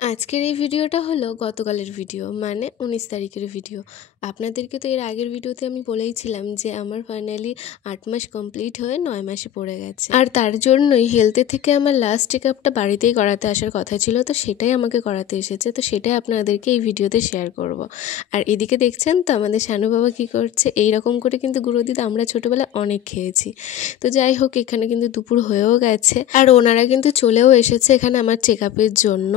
আজকের এই ভিডিওটা হলো গতকালের ভিডিও, মানে 19 তারিখের ভিডিও। আপনাদেরকে তো এর আগের ভিডিওতে আমি বলেইছিলাম যে আমার ফাইনালি 8 মাস কমপ্লিট হয়ে 9 মাসে পড়ে গেছে। আর তার জন্যই হেলথের থেকে আমার লাস্ট চেক আপটা বাড়িতেই করাতে আসার কথা ছিল, তো সেটাই আমাকে করাতে এসেছে, তো সেটাই আপনাদেরকে এই ভিডিওতে শেয়ার করব। আর এদিকে দেখছেন তো আমাদের শানু বাবা কী করছে। এইরকম করে কিন্তু গুঁড়ো দুধ আমরা ছোটোবেলায় অনেক খেয়েছি। তো যাই হোক, এখানে কিন্তু দুপুর হয়েও গেছে আর ওনারা কিন্তু চলেও এসেছে এখানে আমার চেক আপের জন্য।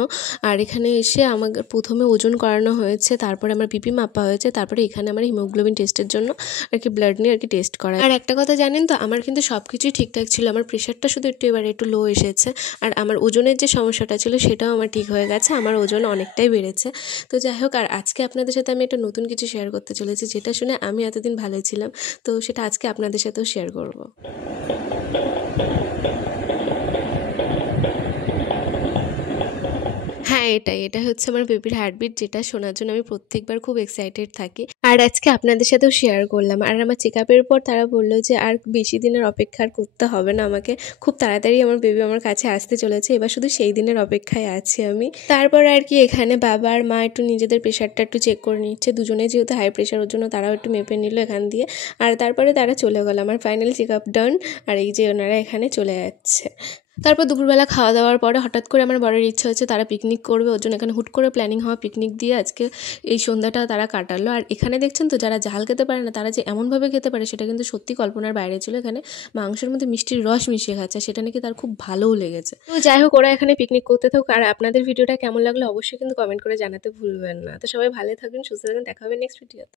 আর এখানে এসে আমাকে প্রথমে ওজন করানো হয়েছে, তারপরে আমার বিপি মাপা হয়েছে, তারপরে এখানে আমার হিমোগ্লোবিন টেস্টের জন্য আর কি ব্লাড নিয়ে আর কি টেস্ট করা। আর একটা কথা জানেন তো, আমার কিন্তু সব কিছুই ঠিকঠাক ছিল। আমার প্রেশারটা শুধু এবারে একটু লো এসেছে, আর আমার ওজনের যে সমস্যাটা ছিল সেটাও আমার ঠিক হয়ে গেছে। আমার ওজন অনেকটাই বেড়েছে। তো যাই হোক, আর আজকে আপনাদের সাথে আমি একটা নতুন কিছু শেয়ার করতে চলেছি, যেটা শুনে আমি এতদিন ভালোই ছিলাম, তো সেটা আজকে আপনাদের সাথেও শেয়ার করব। হ্যাঁ, এটা হচ্ছে আমার বেবির হার্টবিট, যেটা শোনার জন্য আমি প্রত্যেকবার খুব এক্সাইটেড থাকি। আর আজকে আপনাদের সাথেও শেয়ার করলাম। আর আমার চেক আপের পর তারা বললো যে আর বেশি দিনের অপেক্ষা আর করতে হবে না আমাকে, খুব তাড়াতাড়ি আমার বেবি আমার কাছে আসতে চলেছে। এবার শুধু সেই দিনের অপেক্ষায় আছি আমি। তারপর আর কি এখানে বাবা আর মা একটু নিজেদের প্রেশারটা একটু চেক করে নিচ্ছে। দুজনে যেহেতু হাই প্রেশার, ওর জন্য তারাও একটু মেপে নিল এখান দিয়ে। আর তারপরে তারা চলে গেল। আমার ফাইনালি চেক আপ ডান। আর এই যে ওনারা এখানে চলে যাচ্ছে। তারপর দুপুরবেলা খাওয়া দাওয়ার পরে হঠাৎ করে আমার বরের ইচ্ছা হচ্ছে তারা পিকনিক করবে, ওর জন্য এখানে হুট করে প্ল্যানিং হওয়া পিকনিক দিয়ে আজকে এই সন্ধ্যাটা তারা কাটালো। আর এখানে দেখছেন তো, যারা ঝাল খেতে পারে না তারা যে এমনভাবে খেতে পারে সেটা কিন্তু সত্যি কল্পনার বাইরে ছিল। এখানে মাংসের মধ্যে মিষ্টির রস মিশিয়ে খাচ্ছে, সেটা নাকি তার খুব ভালোও লেগেছে। তো যাই হোক, ওরা এখানে পিকনিক করতে থাকুক। আর আপনাদের ভিডিওটা কেমন লাগলো অবশ্যই কিন্তু কমেন্ট করে জানাতে ভুলবেন না। তো সবাই ভালো থাকবেন, সুস্থ থাকবেন, দেখা হবে নেক্সট ভিডিওতে।